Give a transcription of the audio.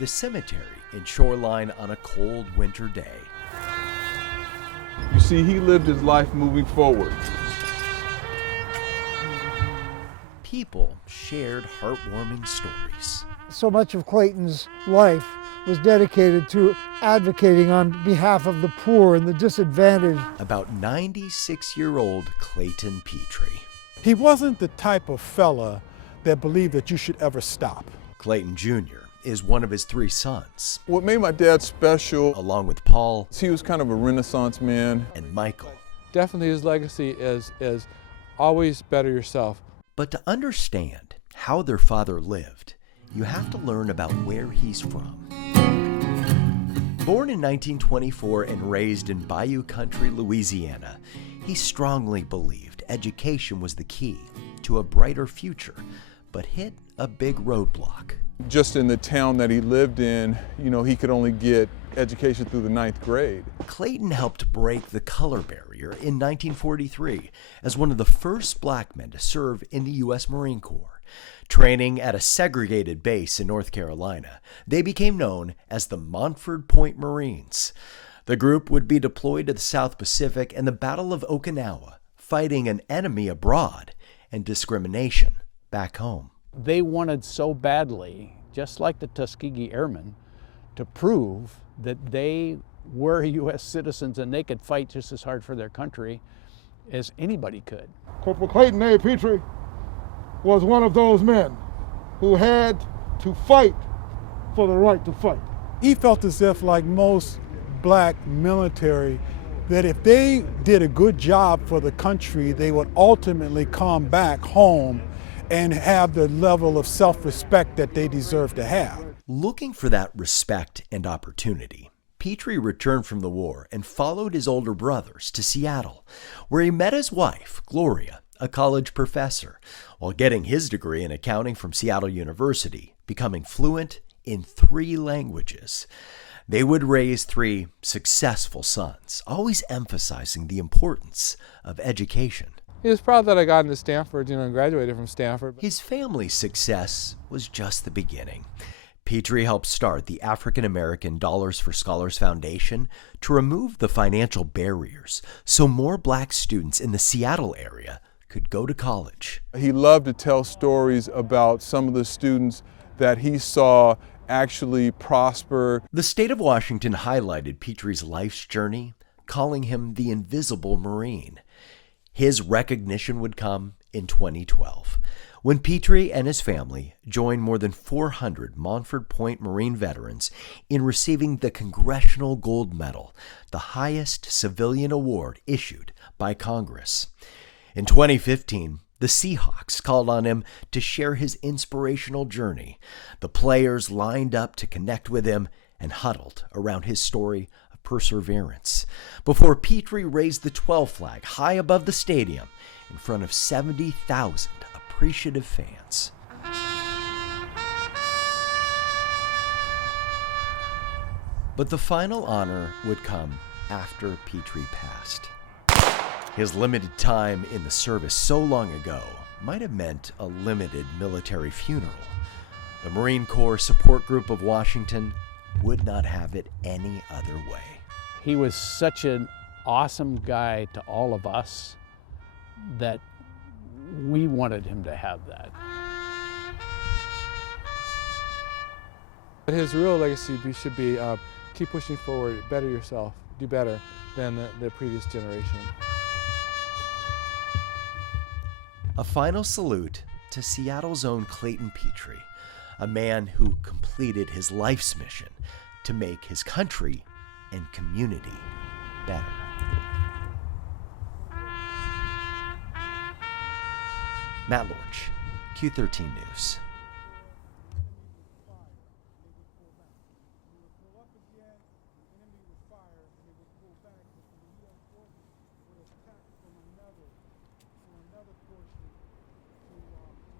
the cemetery in Shoreline on a cold winter day. You see, he lived his life moving forward. People shared heartwarming stories. So much of Clayton's life was dedicated to advocating on behalf of the poor and the disadvantaged. About 96-year-old Clayton Petrie. He wasn't the type of fella that believed that you should ever stop. Clayton Jr. is one of his 3 sons. What made my dad special, Along with Paul, he was kind of a Renaissance man. and Michael. Definitely his legacy is always better yourself. But to understand how their father lived, you have to learn about where he's from. Born in 1924 and raised in Bayou Country, Louisiana, he strongly believed education was the key to a brighter future, but hit a big roadblock. Just in the town that he lived in, he could only get education through the 9th grade. Clayton helped break the color barrier in 1943 as one of the first black men to serve in the U.S. Marine Corps. Training at a segregated base in North Carolina, they became known as the Montford Point Marines. The group would be deployed to the South Pacific and the Battle of Okinawa, fighting an enemy abroad and discrimination back home. They wanted so badly, just like the Tuskegee Airmen, to prove that they were U.S. citizens and they could fight just as hard for their country as anybody could. Corporal Clayton A. Petrie was one of those men who had to fight for the right to fight. He felt as if, like most black military, that if they did a good job for the country, they would ultimately come back home and have the level of self-respect that they deserve to have. Looking for that respect and opportunity, Petrie returned from the war and followed his older brothers to Seattle, where he met his wife, Gloria, a college professor, while getting his degree in accounting from Seattle University, becoming fluent in 3 languages. They would raise 3 successful sons, always emphasizing the importance of education. He was proud that I got into Stanford, and graduated from Stanford. His family's success was just the beginning. Petrie helped start the African American Dollars for Scholars Foundation to remove the financial barriers so more black students in the Seattle area could go to college. He loved to tell stories about some of the students that he saw actually prosper. The state of Washington highlighted Petrie's life's journey, calling him the Invisible Marine. His recognition would come in 2012, when Petrie and his family joined more than 400 Montford Point Marine veterans in receiving the Congressional Gold Medal, the highest civilian award issued by Congress. In 2015, the Seahawks called on him to share his inspirational journey. The players lined up to connect with him and huddled around his story of perseverance before Petrie raised the 12 flag high above the stadium in front of 70,000 appreciative fans. But the final honor would come after Petrie passed. His limited time in the service so long ago might have meant a limited military funeral. The Marine Corps Support Group of Washington would not have it any other way. He was such an awesome guy to all of us that we wanted him to have that. But his real legacy should be keep pushing forward, better yourself, do better than the previous generation. A final salute to Seattle's own Clayton Petrie, a man who completed his life's mission to make his country and community better. Matt Lorch, Q13 News.